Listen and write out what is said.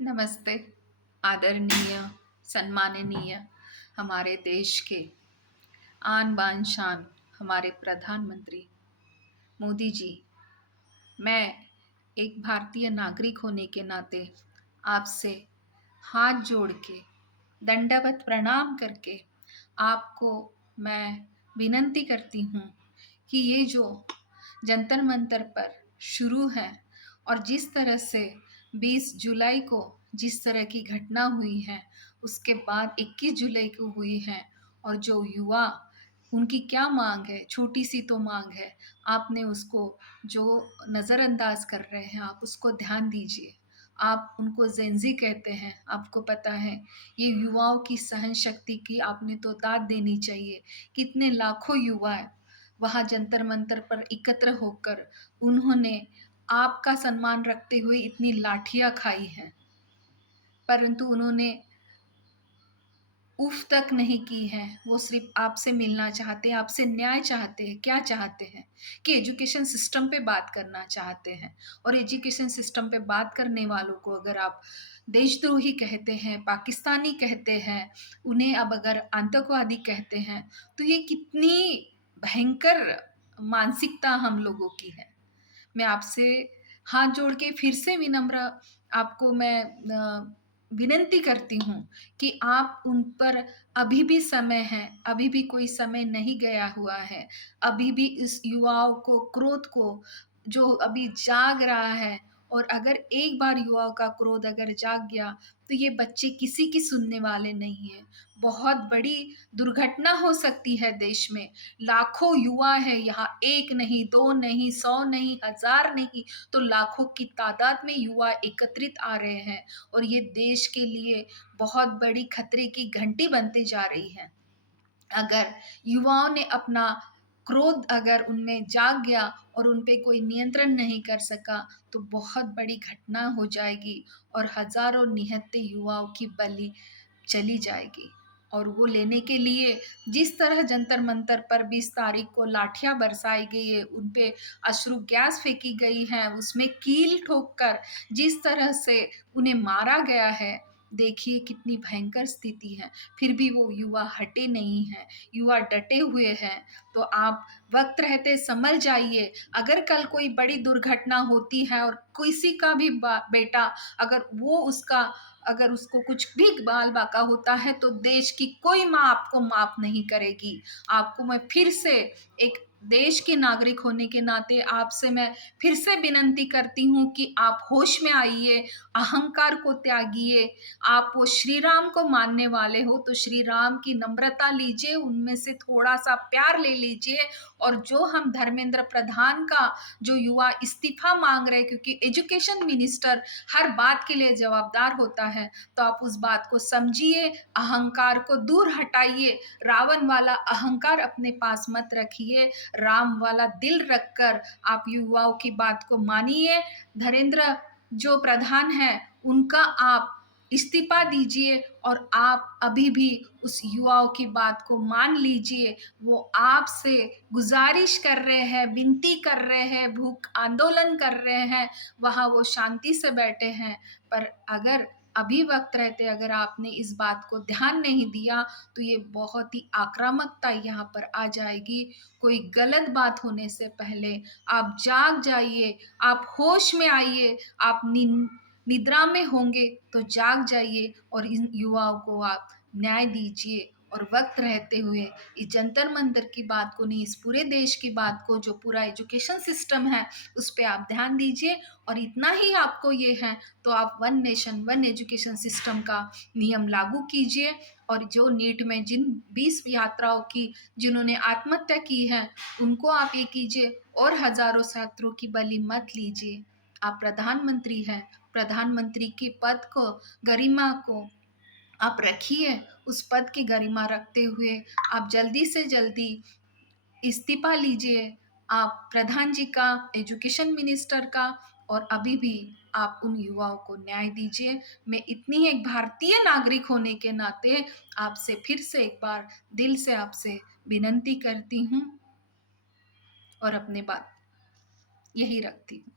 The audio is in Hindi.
नमस्ते, आदरणीय, सम्माननीय हमारे देश के आन बान शान हमारे प्रधानमंत्री मोदी जी, मैं एक भारतीय नागरिक होने के नाते आपसे हाथ जोड़ के, दंडवत प्रणाम करके आपको मैं विनंती करती हूँ कि ये जो जंतर मंतर पर शुरू है और जिस तरह से 20 जुलाई को जिस तरह की घटना हुई है, उसके बाद 21 जुलाई को हुई है और जो युवा उनकी क्या माँग है, छोटी-सी तो माँग है, आपने उसको जो नज़रअंदाज कर रहे हैं, आप उसको ध्यान दीजिए। आप उनको जेन ज़ी कहते हैं, आपको पता है, ये युवाओं की सहन शक्ति की आपने तो दाद देनी चाहिए। कितने लाखों युवा वहाँ जंतर-मंतर पर एकत्र होकर उन्होंने आपका सम्मान रखते हुए इतनी लाठियाँ खाई हैं, परंतु उन्होंने उफ़ तक नहीं की है, वो सिर्फ़ आपसे मिलना चाहते हैं, आपसे न्याय चाहते हैं। क्या चाहते हैं? कि एजुकेशन सिस्टम पे बात करना चाहते हैं और एजुकेशन सिस्टम पे बात करने वालों को अगर आप देशद्रोही कहते हैं, पाकिस्तानी कहते हैं, उन्हें अब अगर आतंकवादी कहते हैं, तो ये कितनी भयंकर मानसिकता हम लोगों की है। मैं आपसे हाथ जोड़ के फिर से विनम्र आपको मैं विनंती करती हूँ कि आप उन पर अभी भी समय है, अभी भी कोई समय नहीं गया हुआ है। अभी भी इस युवाओं को, क्रोध को जो अभी जाग रहा है और अगर एक बार युवाओं का क्रोध अगर जाग गया, तो ये बच्चे किसी की सुनने वाले नहीं हैं। बहुत बड़ी दुर्घटना हो सकती है देश में। लाखों युवा हैं यहाँ, 1 नहीं, 2 नहीं, 100 नहीं, 1000 नहीं, तो लाखों की तादाद में युवा एकत्रित आ रहे हैं और ये देश के लिए बहुत बड़ी खतरे की घंटी बनती जा रही है। अगर युवाओं ने अपना क्रोध अगर उनमें जाग गया और उन पे कोई नियंत्रण नहीं कर सका, तो बहुत बड़ी घटना हो जाएगी और हज़ारों निहत्थे युवाओं की बलि चली जाएगी। और वो लेने के लिए जिस तरह जंतर-मंतर पर 20 तारीख को लाठियाँ बरसाई गई है, उन पे अश्रु गैस फेंकी गई है, उसमें कील ठोक कर जिस तरह से उन्हें मारा गया है, देखिए कितनी भयंकर स्थिति है। फिर भी वो युवा हटे नहीं हैं, युवा डटे हुए हैं। तो आप वक़्त रहते संभल जाइए। अगर कल कोई बड़ी दुर्घटना होती है और किसी का भी बा बेटा अगर वो उसका अगर उसको कुछ भी बाल-बाका होता है, तो देश की कोई माँ आपको माफ़ नहीं करेगी। आपको मैं फिर से एक देश के नागरिक होने के नाते आपसे मैं फिर से विनंती करती हूँ कि आप होश में आइए, अहंकार को त्यागिए। आप वो श्री राम को मानने वाले हो, तो श्री राम की नम्रता लीजिए, उनमें से थोड़ा-सा प्यार ले लीजिए और जो हम धर्मेंद्र प्रधान का जो युवा इस्तीफ़ा माँग रहे हैं क्योंकि एजुकेशन मिनिस्टर हर बात के लिए जवाबदार होता है, तो आप उस बात को समझिए, अहंकार को दूर हटाइए, रावण वाला अहंकार अपने पास मत रखिए, राम वाला दिल रखकर आप युवाओं की बात को मानिए। धर्मेंद्र जो प्रधान हैं, उनका आप इस्तीफ़ा दीजिए और आप अभी भी उस युवाओं की बात को मान लीजिए। वो आपसे गुज़ारिश कर रहे हैं, विनती कर रहे हैं, भूख आंदोलन कर रहे हैं, वहाँ वो शांति से बैठे हैं। पर अगर अभी वक़्त रहते अगर आपने इस बात को ध्यान नहीं दिया, तो ये बहुत ही आक्रामकता यहाँ पर आ जाएगी। कोई गलत बात होने से पहले आप जाग जाइए, आप होश में आइए, आप निद्रा में होंगे तो जाग जाइए और इन युवाओं को आप न्याय दीजिए और वक़्त रहते हुए इस जंतर-मंतर की बात को नहीं, इस पूरे देश की बात को जो पूरा एजुकेशन सिस्टम है, उस पे आप ध्यान दीजिए और इतना ही आपको ये है, तो आप one nation, one education system का नियम लागू कीजिए और जो नीट में जिन 20 छात्राओं की जिन्होंने आत्महत्या की है, उनको आप ये कीजिए और हज़ारों छात्रों की बलि मत लीजिए। आप प्रधानमंत्री हैं, प्रधानमंत्री के पद को, गरिमा को आप रखिए, उस पद की गरिमा रखते हुए आप जल्दी से जल्दी इस्तीफ़ा लीजिए, आप प्रधान जी का, एजुकेशन मिनिस्टर का और अभी भी आप उन युवाओं को न्याय दीजिए। मैं इतनी ही एक भारतीय नागरिक होने के नाते आपसे फिर से एक बार दिल से आपसे विनंती करती हूँ और अपनी बात यही रखती हूँ।